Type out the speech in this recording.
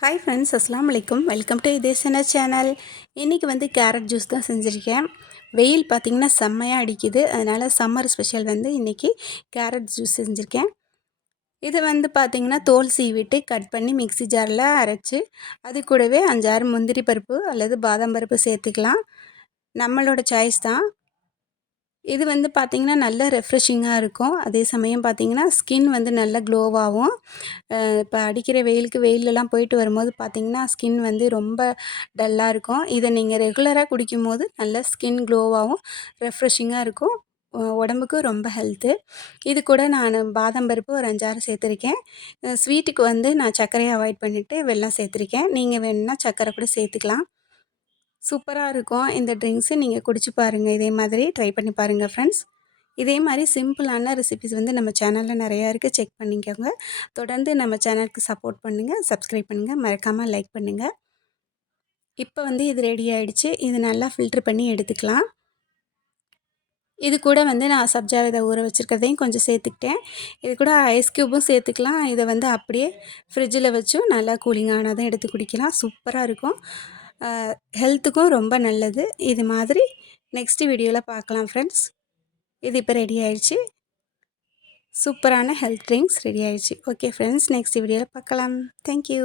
Hi friends அஸ்லாம் வலைக்கும் welcome to இதே சேன சேனல் இன்றைக்கி வந்து கேரட் ஜூஸ் தான் செஞ்சுருக்கேன். வெயில் பார்த்திங்கன்னா செம்மையாக அடிக்குது. அதனால் சம்மர் ஸ்பெஷல் வந்து இன்றைக்கி கேரட் ஜூஸ் செஞ்சுருக்கேன். இது வந்து பார்த்திங்கன்னா தோல் சீவிட்டு கட் பண்ணி மிக்ஸி ஜாரில் அரைச்சி அது கூடவே அஞ்சாறு முந்திரி பருப்பு அல்லது பாதாம் பருப்பு சேர்த்துக்கலாம். நம்மளோட சாய்ஸ் தான். இது வந்து பார்த்திங்கன்னா நல்ல ரெஃப்ரெஷிங்காக இருக்கும். அதே சமயம் பார்த்திங்கன்னா ஸ்கின் வந்து நல்ல க்ளோவாகும் இப்போ அடிக்கிற வெயிலுக்கு வெயிலெலாம் போயிட்டு வரும்போது பார்த்திங்கன்னா ஸ்கின் வந்து ரொம்ப டல்லாக இருக்கும். இதை நீங்கள் ரெகுலராக குடிக்கும்போது நல்ல ஸ்கின் க்ளோவாகவும் ரெஃப்ரெஷிங்காக இருக்கும். உடம்புக்கு ரொம்ப ஹெல்த்து இது கூட நான் பாதாம் பருப்பு ஒரு அஞ்சாறு சேர்த்துருக்கேன். ஸ்வீட்டுக்கு வந்து நான் சர்க்கரையை அவாய்ட் பண்ணிவிட்டு வெள்ளம் சேர்த்துருக்கேன். நீங்கள் வேணுன்னா சர்க்கரை கூட சேர்த்துக்கலாம். சூப்பராக இருக்கும். இந்த ட்ரிங்க்ஸு நீங்கள் குடிச்சு பாருங்கள் இதே மாதிரி ட்ரை பண்ணி பாருங்கள் ஃப்ரெண்ட்ஸ் இதே மாதிரி சிம்பிளான ரெசிபிஸ் வந்து நம்ம சேனலில் நிறையா இருக்குது செக் பண்ணிக்கோங்க. தொடர்ந்து நம்ம சேனலுக்கு சப்போர்ட் பண்ணுங்கள் சப்ஸ்கிரைப் பண்ணுங்கள் மறக்காமல் லைக் பண்ணுங்கள் இப்போ வந்து இது ரெடி ஆகிடுச்சு இது நல்லா ஃபில்ட்ரு பண்ணி எடுத்துக்கலாம். இது கூட வந்து நான் சப்ஜா விதை ஊற வச்சுருக்கிறதையும் கொஞ்சம் சேர்த்துக்கிட்டேன். இது கூட ஐஸ் க்யூப்பும் சேர்த்துக்கலாம். இதை வந்து அப்படியே ஃப்ரிட்ஜில் வச்சும் நல்லா கூலிங் ஆனா தான் எடுத்து குடிக்கலாம். சூப்பராக இருக்கும். ஹெல்த்துக்கும் ரொம்ப நல்லது. இது மாதிரி நெக்ஸ்ட் வீடியோவில் பார்க்கலாம் ஃப்ரெண்ட்ஸ். இது இப்போ ரெடி ஆயிடுச்சு. சூப்பரான ஹெல்த் ட்ரிங்க்ஸ் ரெடி ஆயிடுச்சு. ஓகே ஃப்ரெண்ட்ஸ் நெக்ஸ்ட் வீடியோவில் பார்க்கலாம் தேங்க்யூ.